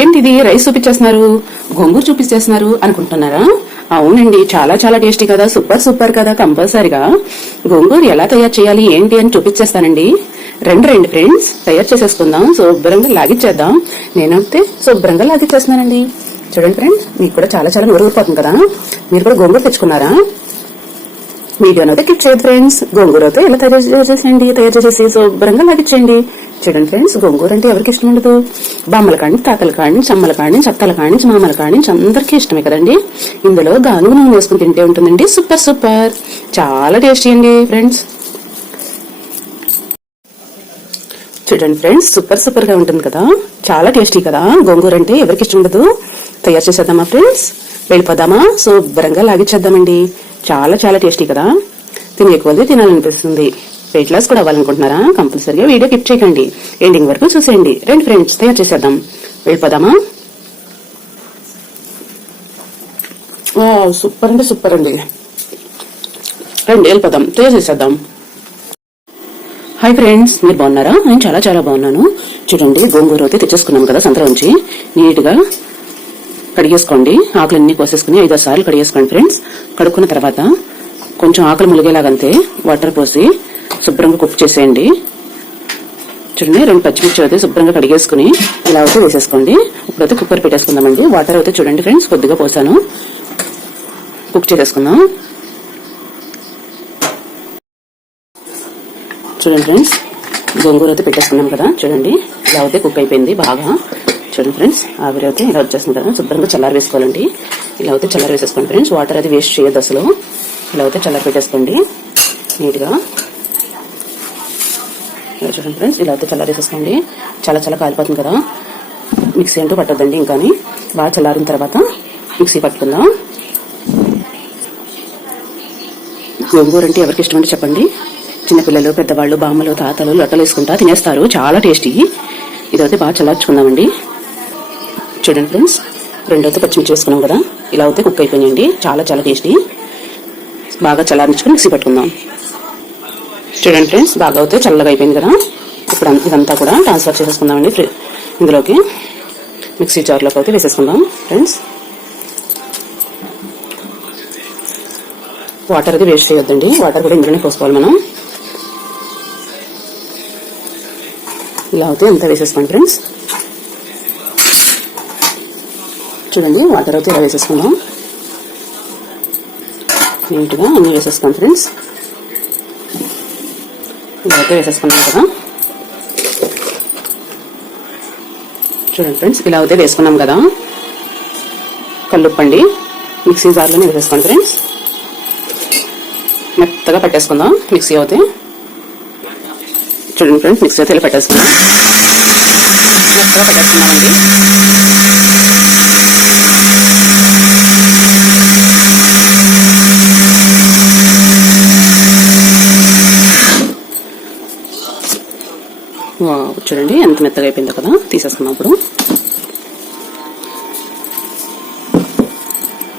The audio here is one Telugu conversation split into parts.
ఏంటిది రైస్ చూపించేస్తున్నారు, గోంగూర చూపించేస్తున్నారు అనుకుంటున్నారా? అవునండి, చాలా చాలా టేస్టీ కదా, సూపర్ సూపర్ కదా. కంపల్సరిగా గోంగూర ఎలా తయారు చేయాలి ఏంటి అని చూపించేస్తానండి. రండి ఫ్రెండ్స్, తయారు చేసేసుకుందాం. శుభ్రంగా లాగిచ్చేద్దాం. నేనైతే శుభ్రంగా లాగిచ్చేస్తున్నానండి. చూడండి ఫ్రెండ్స్, మీకు కూడా చాలా చాలా నోరు ఊరిపోతుంది కదా. మీరు కూడా గోంగూర తెచ్చుకున్నారా? వీడియోని అయితే క్లిక్ చేయదు ఫ్రెండ్స్. గోంగూర అయితే ఎలా తయారు చేసి శుభ్రంగా లాగిచ్చేయండి. చూడండి ఫ్రెండ్స్, గోంగూర అంటే ఎవరికి ఇష్టం ఉండదు? బామ్మల కాడి, తాతల కాడి, అమ్మల కాడి, అత్తల కాడి, మామల కాడి అందరికీ ఇష్టమే కదండి. ఇందులో గానుగ నూనె వేసుకుని తింటే ఉంటుందండి సూపర్ సూపర్, చాలా టేస్టీ అండి ఫ్రెండ్స్. చూడండి ఫ్రెండ్స్, సూపర్ సూపర్ గా ఉంటుంది కదా, చాలా టేస్టీ కదా. గోంగూర అంటే ఎవరికి ఇష్టం ఉండదు? తయారు చేసేద్దామా ఫ్రెండ్స్? వెళ్ళిపోదామా? శుభ్రంగా లాగిచ్చేద్దామండి. చాలా చాలా టేస్టీ కదా, తినే కొద్ది తినాలనిపిస్తుంది. వెయిట్ లాస్ కూడా అవ్వాలనుకుంటున్నారా? కంపల్సరీగా వీడియో కిప్ చేయకండి, ఎండింగ్ వరకు చూసేయండి. రండి ఫ్రెండ్స్, తయారు చేసేద్దాం. వెళ్ళిపోదామా? సూపర్ అంటే సూపర్ అండి. రండి వెళ్ళిపోదాం, తయారు చేసేద్దాం. హాయ్ ఫ్రెండ్స్, మీరు బాగున్నారా? నేను చాలా చాలా బాగున్నాను. చూడండి, గోంగూర అయితే తెచ్చేసుకున్నాం కదా సంతలోంచి. నీట్ గా కడిగేసుకోండి. ఆకులన్నీ కోసేసుకుని 5-6 సార్లు కడిగేసుకోండి ఫ్రెండ్స్. కడుక్కున్న తర్వాత కొంచెం ఆకులు ములిగేలాగంతే వాటర్ పోసి శుభ్రంగా కుక్ చేసేయండి. చూడండి, 2 పచ్చిమిర్చి అయితే శుభ్రంగా కడిగేసుకుని ఇలా అయితే వేసేసుకోండి. ఇప్పుడైతే కుక్కర్ పెట్టేసుకుందామండి. వాటర్ అయితే చూడండి ఫ్రెండ్స్, కొద్దిగా పోసాను. కుక్ చేసేసుకుందాం. చూడండి ఫ్రెండ్స్, గోంగూర అయితే పెట్టేసుకున్నాం కదా. చూడండి, ఇలా అయితే కుక్ అయిపోయింది బాగా. చూడండి ఫ్రెండ్స్, ఆవిరి అయితే ఇలా వచ్చేస్తుంది కదా. శుభ్రంగా చల్లారి వేసుకోవాలండి. ఇలా అయితే చల్లారి వేసేసుకోండి ఫ్రెండ్స్. వాటర్ అయితే వేస్ట్ చేయొద్దు అసలు. ఇలా అయితే చల్లారి పెట్టేసుకోండి నీట్గా. చూడండి ఫ్రెండ్స్, ఇలా అయితే చల్లారి వేసేసుకోండి. చాలా చాలా కాలిపోతుంది కదా, మిక్సీ అంటూ పట్టొద్దండి. ఇంకా బాగా చల్లారిన తర్వాత మిక్సీ పట్టుకుందాం. గోంగూర అంటే ఎవరికి ఇష్టం అంటే చెప్పండి. చిన్నపిల్లలు, పెద్దవాళ్ళు, బామ్మలు, తాతలు లొట్టలు వేసుకుంటా తినేస్తారు. చాలా టేస్టీ. ఇదైతే బాగా చల్లార్చుకుందామండి. చూడండి ఫ్రెండ్స్, 2 అయితే పచ్చిమిర్చి వేసుకున్నాం కదా. ఇలా అయితే కుక్ అయిపోయినాయండి. చాలా చాలా టేస్టీ. బాగా చల్లారించుకుని మిక్సీ పట్టుకుందాం. చూడండి ఫ్రెండ్స్, బాగా అయితే చల్లగా అయిపోయింది కదా. ఇప్పుడు ఇదంతా కూడా ట్రాన్స్ఫర్ చేసేసుకుందామండి ఇందులోకి. మిక్సీ జార్లోకి అయితే వేసేసుకుందాం ఫ్రెండ్స్. వాటర్ అయితే వేస్ట్ చేయొద్దండి. వాటర్ కూడా ఇందులోనే పోసుకోవాలి మనం. ఇలా అయితే అంతా వేసేసుకోండి ఫ్రెండ్స్. చూడండి, వాటర్ అయితే ఇలా వేసేసుకుందాం. నీట్గా అన్నీ వేసేస్తాం ఫ్రెండ్స్. ఇలా అయితే వేసేసుకున్నాం కదా. చూడండి ఫ్రెండ్స్, ఇలా అయితే వేసుకున్నాం కదా. కల్లుప్పండి మిక్సీ జార్లోనే వేసేసుకోండి ఫ్రెండ్స్. మెత్తగా పెట్టేసుకుందాం మిక్సీ అయితే. చూడండి ఫ్రెండ్స్, మిక్సీ అయితే ఇలా పెట్టేసుకుందాం. మెత్తగా పెట్టేసుకుందామండి. చూడండి ఎంత మెత్తగా అయిపోయిందో కదా. తీసేసుకున్నాం ఇప్పుడు.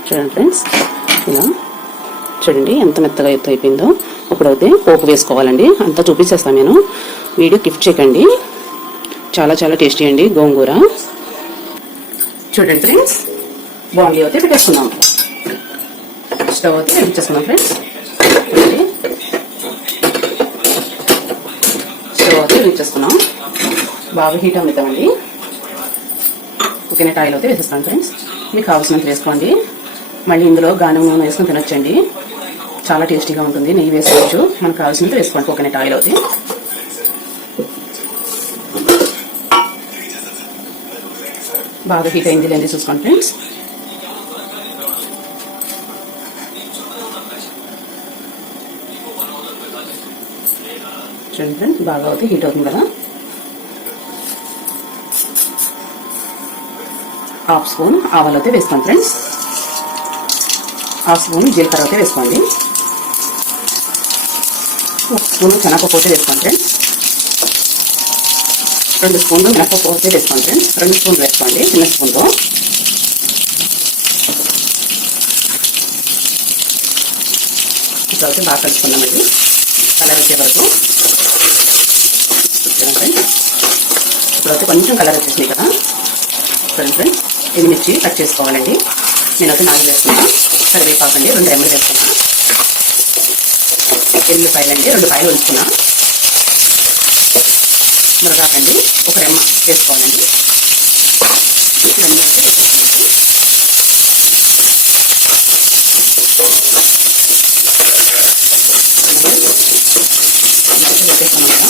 చూడండి ఫ్రెండ్స్, ఇలా చూడండి ఎంత మెత్తగా అయిపోయిందో. ఇప్పుడైతే పోపు వేసుకోవాలండి. అంతా చూపించేస్తాను నేను, వీడియో కిప్ చేయకండి. చాలా చాలా టేస్టీ అండి గోంగూర. చూడండి ఫ్రెండ్స్, బాండీ అయితే పెట్టేసుకుందాం. స్టవ్ అయితే వెలిగించేసుకుందాం ఫ్రెండ్స్. స్టవ్ అయితే వెలిగించేసుకున్నాం. బాగా హీట్ అవుతామండి. ఓకేనే, ఆయిల్ అయితే వేసేస్తాను ఫ్రెండ్స్. మీకు కావాల్సినంత వేసుకోండి. మళ్ళీ ఇందులో గానుగ నూనె వేసుకొని తినొచ్చండి. చాలా టేస్టీగా ఉంటుంది. నెయ్యి వేసుకోవచ్చు, మనకు కావాల్సినంత వేసుకోండి. కోకోనట్ ఆయిల్ అవుతుంది. బాగా హీట్ అయింది లేని చూసుకోండి ఫ్రెండ్స్. చూడండి ఫ్రెండ్స్, బాగా అయితే హీట్ అవుతుంది కదా. 1/2 స్పూన్ ఆవాలు అయితే వేసుకోండి ఫ్రెండ్స్. 1/2 స్పూన్ జీలకర్ర అయితే వేసుకోండి. 1 స్పూన్ శనగపప్పు అయితే వేసుకోండి ఫ్రెండ్స్. 2 స్పూన్లు మినపప్పు అయితే వేసుకోండి ఫ్రెండ్స్. 2 స్పూన్లు వేసుకోండి చిన్న స్పూన్తో. ఇప్పుడు అయితే బాగా కలుపుకుందామండి కలర్ వచ్చే వరకు. చూడండి ఫ్రెండ్స్, ఇప్పుడైతే కొంచెం కలర్ వచ్చేసింది కదా. చూడండి ఫ్రెండ్స్, ఎండుమిర్చి కట్ చేసుకోవాలండి. నేనైతే 4 వేసుకున్నా. కరివేపాకండి 2 రెమ్మలు వేసుకున్నా. ఎల్లిపాయలండి 2 పాయలు ఉంచుకున్నా. మునగాకండి 1 రెమ్మ వేసుకోవాలండి. ఇవన్నీ అయితే వేసుకుంటున్నాను. వేసేసుకున్నాం కదా,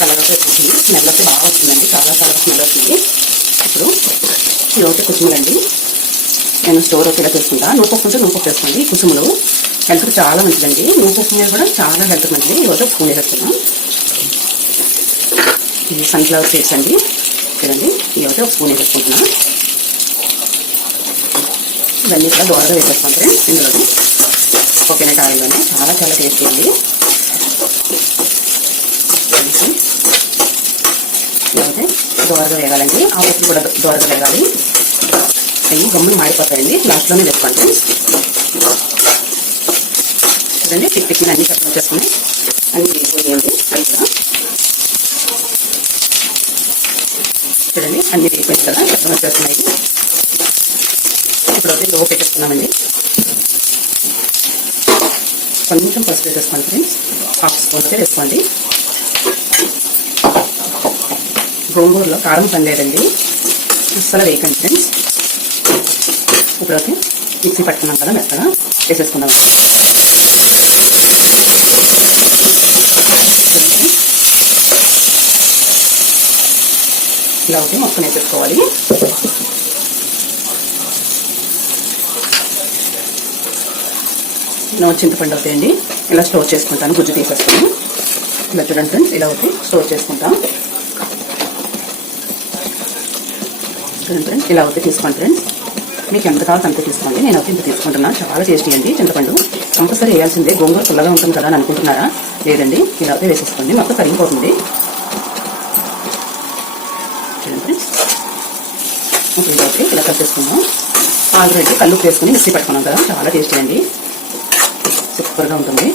కలర్ అయితే వచ్చింది. స్మెల్ అయితే బాగా వస్తుందండి, చాలా స్మెల్ వస్తుంది. ఇప్పుడు ఇదైతే కుసుములు అండి. నేను స్టోర్ అయితే ఇలా తీసుకుంటా. నూపప్పు ఉంటే నూపప్పు వేసుకోండి. కుసుములు హెల్త్కి చాలా మంచిదండి. నూపప్పు మీద కూడా చాలా హెల్త్ మంచిది. ఈరోజు స్పూన్ వేసుకున్నాం. ఇది సన్ఫ్లవర్ సీడ్స్ అండి. చూడండి, ఇవైతే 1 స్పూన్ వేసుకుంటున్నా. ఇవన్నీ కూడా దోరగా వేసేస్తాం ఫ్రెండ్స్. ఇందులో కోకోనట్ ఆయిల్లోనే చాలా టేస్టీ అండి. ఇలాగే దోరగా వేగాలండి. ఆ పప్పు కూడా దోరగా వేగాలి. అవి గమ్ములు మాడిపోతాయండి. లాస్ట్లోనే వేసుకోండి ఫ్రెండ్స్. చూడండి, టిక్కి అన్ని కట్ చేసుకుని అన్ని వేసుకోండి. అవి కూడా చూడండి, అన్ని వేసిపోయింది కదా, కట్ వచ్చేస్తున్నాయి. ఇప్పుడు అయితే లో పెట్టేసుకున్నామండి. కొంచెం పసుపు వేసేసుకోండి ఫ్రెండ్స్. 1/2 స్పూన్ అయితే వేసుకోండి. గోంగూరలో కారం పనిలేదండి, అస్సలు వేయకండి ఫ్రెండ్స్. ఇప్పుడైతే మిక్సీ పట్టుకున్నాం కదా, మెత్తగా వేసేసుకుందాం. ఇలా అయితే మొత్తం వేసేసుకోవాలి. చింతపండు అవుతాయండి. ఇలా స్టోర్ చేసుకుంటాను, గుజ్జు తీసేస్తాను. ఇలా చూడండి ఫ్రెండ్స్, ఇలా అయితే స్టోర్ చేసుకుంటాం. చూడండి ఫ్రెండ్స్, ఇలా అయితే తీసుకోండి ఫ్రెండ్స్. మీకు ఎంత కావాలో అంత తీసుకోండి. నేను అయితే ఇంత తీసుకుంటున్నాను. చాలా టేస్టీ అండి చింతపండు. కంపల్సరీ వేయాల్సిందే. గోంగూర పుల్లగా ఉంటుంది కదా అని అనుకుంటున్నారా? లేదండి, ఇలా అయితే వేసేసుకోండి, మొత్తం కరిగిపోతుంది. చూడండి ఫ్రెండ్స్, ఇప్పుడు ఇలా అయితే ఇలా కలిపేసుకుందాం. ఆల్రెడీ కల్లుప్పు వేసుకుని మిక్సీ పట్టుకున్నాం కదా, చాలా టేస్టీ అండి, సూపర్గా ఉంటుంది.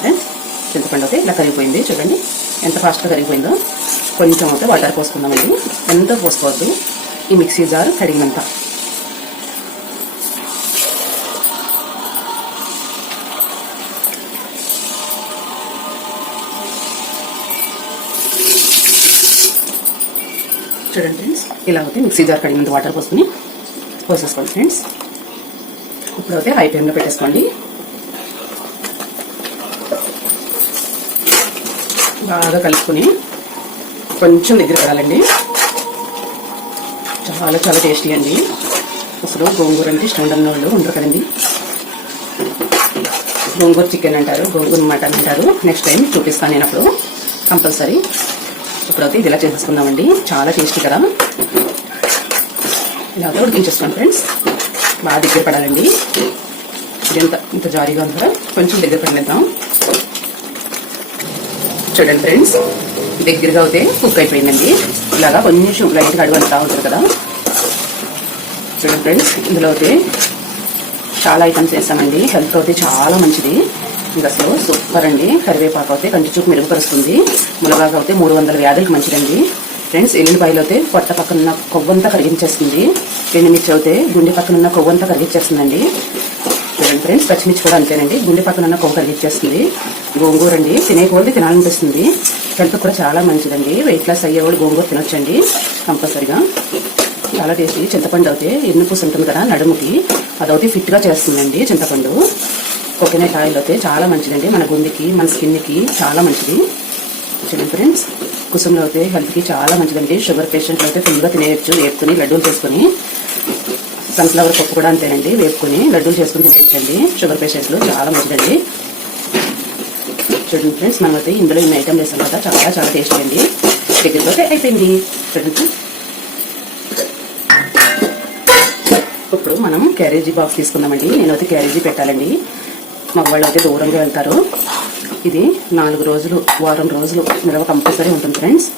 ఫ్రెండ్స్, చింతపండు అయితే ఇలా కరిగిపోయింది. చూడండి ఎంత ఫాస్ట్గా కరిగిపోయిందో. కొంచెం అయితే వాటర్ పోసుకుందామండి. ఎంత పోసుకోవద్దు, ఈ మిక్సీ జార్ కడిగినంత. చూడండి ఫ్రెండ్స్, ఇలా అయితే మిక్సీ జార్ కడిగినంత వాటర్ పోసేసుకోండి ఫ్రెండ్స్. ఇప్పుడు అయితే హై ఫ్లేమ్లో పెట్టేసుకోండి. బాగా కలుపుకొని కొంచెం దగ్గర పడాలండి. చాలా టేస్టీ అండి. అసలు గోంగూర అంటే ఇష్టం ఉండని వాళ్ళు ఉండరు కదండి. గోంగూర చికెన్ అంటారు, గోంగూర మటన్ అంటారు. నెక్స్ట్ టైం చూపిస్తాను నేను అప్పుడు కంపల్సరీ. ఇప్పుడైతే ఇది ఇలా చేసేసుకుందామండి. చాలా టేస్టీ కదా. ఇలాగ ఉడికించేసుకోండి ఫ్రెండ్స్. బాగా దగ్గర పడాలండి. ఇది ఇంత జారీగా ఉంది కదా, కొంచెం దగ్గర పడలేద్దాం. చూడండి ఫ్రెండ్స్, దగ్గరగా అయితే కుక్ అయిపోయిందండి. ఇలాగా కొంచెం లైట్గా అడుగు అంతా ఉంటుంది కదా. చూడండి ఫ్రెండ్స్, ఇందులో అయితే చాలా ఐటమ్స్ వేస్తామండి. హెల్త్ అయితే చాలా మంచిది. ఇది అసలు సూపర్ అండి. కరివేపాకు అయితే కంటి చూపు మెరుగుపరుస్తుంది. మునగాకు అయితే 300 వ్యాధులకు మంచిదండి ఫ్రెండ్స్. ఎల్లుల్లిపాయలు అయితే పొట్ట పక్కనున్న కొవ్వంతా కరిగించేస్తుంది. ఎండుమిర్చి అయితే గుండె పక్కనున్న కొవ్వంతా కరిగించేస్తుందండి. చూడండి ఫ్రెండ్స్, పచ్చిమిర్చి కూడా అంతేనండి, గుండె పక్కనున్న కొవ్వు కరిగించేస్తుంది. గోంగూర అండి తినే కొద్ది తినాలనిపిస్తుంది. హెల్త్ కూడా చాలా మంచిదండి. వెయిట్ లాస్ అయ్యేవాళ్ళు గోంగూర తినొచ్చండి కంపల్సరిగా. చాలా టేస్టీ. చింతపండు అయితే ఎన్నుపూస ఉంటుంది కదా నడుముకి, అదైతే ఫిట్గా చేస్తుందండి చింతపండు. కోకోనట్ ఆయిల్ అయితే చాలా మంచిదండి, మన గుండెకి మన స్కిన్కి చాలా మంచిది. చూడండి ఫ్రెండ్స్, కుసుంలో అయితే హెల్త్కి చాలా మంచిదండి. షుగర్ పేషెంట్లు అయితే ఫుల్గా తినేయచ్చు, వేపుకుని లడ్డూలు చేసుకుని. సన్ఫ్లవర్ పప్పు కూడా అంతేనండి, వేపుకుని లడ్డూలు చేసుకుని తినేయచ్చండి. షుగర్ పేషెంట్లు చాలా మంచిదండి. చూడండి ఫ్రెండ్స్, మనమైతే ఇందులో ఇన్ని ఐటమ్ వేసాం కదా, చాలా టేస్టీ అండి. దగ్గరతో అయిపోయింది. చూడండి, ఇప్పుడు మనం క్యారేజీ బాక్స్ తీసుకుందామండి. నేనైతే క్యారేజీ పెట్టాలండి. మగవాళ్ళు అయితే దూరంగా వెళ్తారు. ఇది 4 రోజులు, వారం రోజులు నిల్వ కంపల్సరీ ఉంటుంది ఫ్రెండ్స్.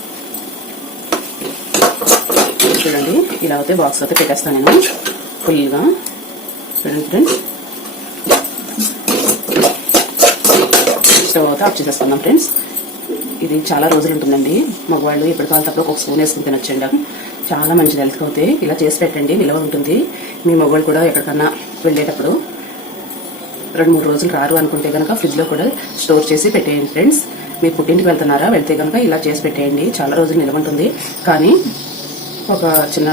చూడండి, ఇలా అయితే బాక్స్ అయితే పెట్టేస్తాను నేను ఫుల్గా. చూడండి ఫ్రెండ్స్, స్టవ్ అయితే ఆఫ్ చేసేసుకుందాం ఫ్రెండ్స్. ఇది చాలా రోజులు ఉంటుందండి. మగవాళ్ళు ఎప్పుడు కావాలి తప్ప 1 స్పూన్ వేసుకుని తినొచ్చండి. చాలా మంచిది హెల్త్ అవుతే. ఇలా చేసి పెట్టండి, విలువ ఉంటుంది. మీ మొగలు కూడా ఎక్కడికన్నా వెళ్ళేటప్పుడు 2-3 రోజులు రారు అనుకుంటే కనుక ఫ్రిడ్జ్లో కూడా స్టోర్ చేసి పెట్టేయండి ఫ్రెండ్స్. మీరు పుట్టింటికి వెళ్తున్నారా, వెళ్తే కనుక ఇలా చేసి పెట్టేయండి, చాలా రోజులు నిల్వ ఉంటుంది. కానీ ఒక చిన్న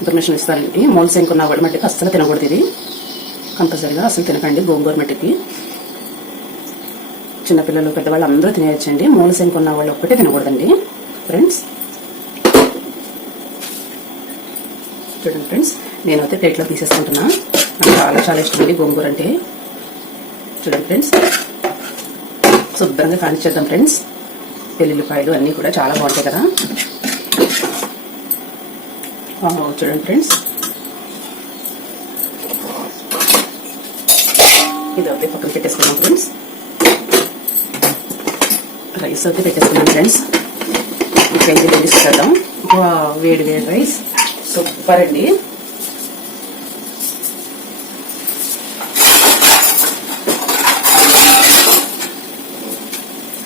ఇన్ఫర్మేషన్ ఇస్తానండి, మూలశంకున్న వాడి మట్టికి అస్సలు తినకూడదు. ఇది కంపల్సరీగా అసలు తినకండి. గోంగూర మట్టికి చిన్నపిల్లలు పెద్దవాళ్ళు అందరూ తినేయచ్చండి. మూలశంకున్న వాళ్ళు ఒక్కటే తినకూడదండి ఫ్రెండ్స్. చూడండి ఫ్రెండ్స్, నేనైతే ప్లేట్లో తీసేసుకుంటున్నా. నాకు చాలా చాలా ఇష్టం అండి గోంగూర అంటే. చూడండి ఫ్రెండ్స్, శుభ్రంగా కానిచ్చేద్దాం ఫ్రెండ్స్. వెల్లుల్లిపాయలు అన్నీ కూడా చాలా బాగుంటాయి కదా. చూడండి ఫ్రెండ్స్, ఇది అయితే పక్కన పెట్టేసుకున్నాం ఫ్రెండ్స్. రైస్ అయితే పెట్టేసుకున్నాం ఫ్రెండ్స్. ఇంకా ఇది తీసుకుంటాం. వేడి వేడి రైస్ సూపర్ అండి.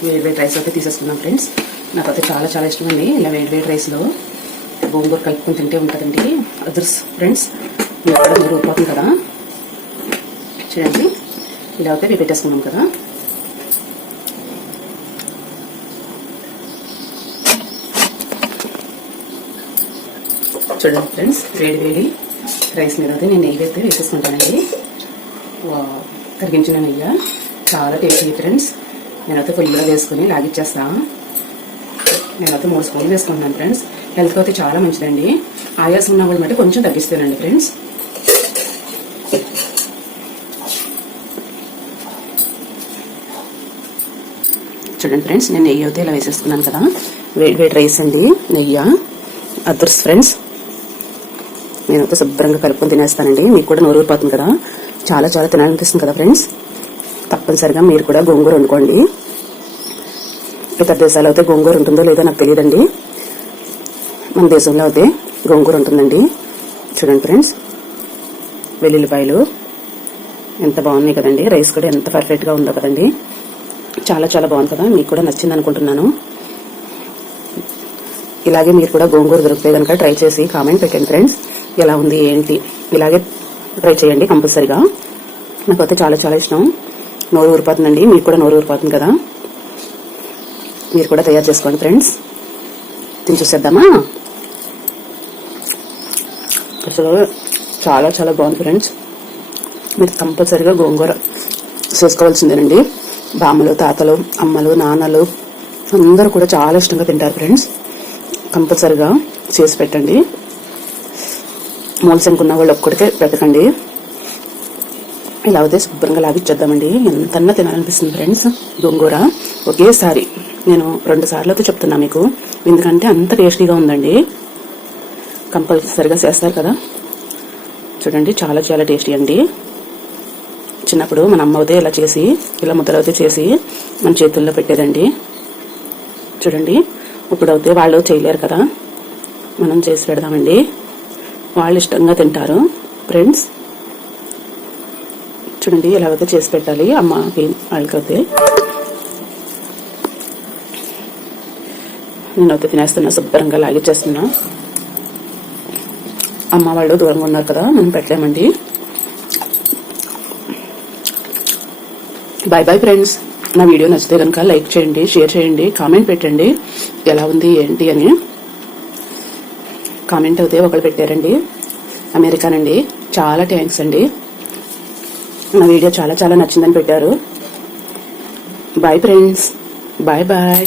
వేడి వేడి రైస్ అయితే తీసేసుకున్నాం ఫ్రెండ్స్. నాకైతే చాలా చాలా ఇష్టం అండి ఇలా వేడి వేడి రైస్లో గోంగూర కలుపుకొని తింటే ఉంటుందండి అదర్స్ ఫ్రెండ్స్. మీరు కూడా మీరు ఊరిపోతుంది కదా. చూడండి, ఇలా అయితే పెట్టేసుకున్నాం కదా. చూడండి ఫ్రెండ్స్, వేడి వేడి రైస్ మీద అయితే నేను నెయ్యి అయితే వేసేసుకుంటానండి. కరిగించిన నెయ్యి చాలా టేస్టీ ఫ్రెండ్స్. నేనైతే ఫుల్గా వేసుకుని లాగిచ్చేస్తాను. నేనైతే 3 స్పూన్లు వేసుకుంటున్నాను ఫ్రెండ్స్. హెల్త్ అయితే చాలా మంచిదండి. ఆయాసం ఉన్న వాళ్ళు మట్టి కొంచెం తగ్గిస్తానండి ఫ్రెండ్స్. చూడండి ఫ్రెండ్స్, నేను నెయ్యి అయితే ఇలా వేసేసుకున్నాను కదా. వేడి వేడి రైస్ అండి, నెయ్యి అదర్స్ ఫ్రెండ్స్. నేనైతే శుభ్రంగా కలుపుకొని తినేస్తానండి. మీకు కూడా నోరు ఊరిపోతుంది కదా, చాలా చాలా తినాలనిపిస్తుంది కదా ఫ్రెండ్స్. తప్పనిసరిగా మీరు కూడా గోంగూర వండుకోండి. ఇతర దేశాల్లో అయితే గోంగూర ఉంటుందో లేదో నాకు తెలియదండి. మన దేశంలో అయితే గోంగూర ఉంటుందండి. చూడండి ఫ్రెండ్స్, వెల్లుల్లిపాయలు ఎంత బాగున్నాయి కదండి. రైస్ కూడా ఎంత పర్ఫెక్ట్గా ఉందో కదండి. చాలా చాలా బాగుంది కదా. మీకు కూడా నచ్చింది అనుకుంటున్నాను. ఇలాగే మీరు కూడా గోంగూర దొరికితే కనుక ట్రై చేసి కామెంట్ పెట్టండి ఫ్రెండ్స్. ఎలా ఉంది ఏంటి, ఇలాగే ట్రై చేయండి కంపల్సరీగా. నాకైతే చాలా చాలా ఇష్టం. నోరు ఊరిపోతుందండి, మీకు కూడా నోరు ఊరిపోతుంది కదా. మీరు కూడా తయారు చేసుకోండి ఫ్రెండ్స్. తిని చూసేద్దామా. అసలు చాలా చాలా బాగుంది ఫ్రెండ్స్. మీరు కంపల్సరీగా గోంగూర చేసుకోవాల్సిందేనండి. బామ్మలు, తాతలు, అమ్మలు, నాన్నలు అందరూ కూడా చాలా ఇష్టంగా తింటారు ఫ్రెండ్స్. కంపల్సరీగా చేసి పెట్టండి. మూలశంకున్న వాళ్ళు ఒక్కడికే పెట్టకండి. ఇలా అయితే శుభ్రంగా లాగిచ్చేద్దామండి. ఎంతన్నా తినాలనిపిస్తుంది ఫ్రెండ్స్ గోంగూర. ఒకేసారి నేను 2 సార్లు అయితే చెప్తున్నా మీకు, ఎందుకంటే అంత టేస్టీగా ఉందండి. కంపల్సరిగా చేస్తారు కదా. చూడండి, చాలా చాలా టేస్టీ అండి. చిన్నప్పుడు మన అమ్మ అయితే ఇలా చేసి, ఇలా ముద్దలవుతే చేసి మన చేతుల్లో పెట్టేదండి. చూడండి, ఇప్పుడైతే వాళ్ళు చేయలేరు కదా, మనం చేసి పెడదామండి. వాళ్ళు ఇష్టంగా తింటారు ఫ్రెండ్స్. చూడండి, ఎలాగైతే చేసి పెట్టాలి అమ్మకి వాళ్ళకైతే. నేనైతే తినేస్తున్నా, శుభ్రంగా లాగిచ్చేస్తున్నా. అమ్మ వాళ్ళు దూరంగా ఉన్నారు కదా, మనం పెట్టలేమండి. Bye bye friends. నా వీడియో నచ్చితే కనుక లైక్ చేయండి, షేర్ చేయండి, కామెంట్ పెట్టండి ఎలా ఉంది ఏంటి అని. కామెంట్ అయితే ఒకళ్ళు పెట్టారండి, అమెరికా నుండి. చాలా థ్యాంక్స్ అండి. నా వీడియో చాలా చాలా నచ్చిందని పెట్టారు. Bye friends, bye bye.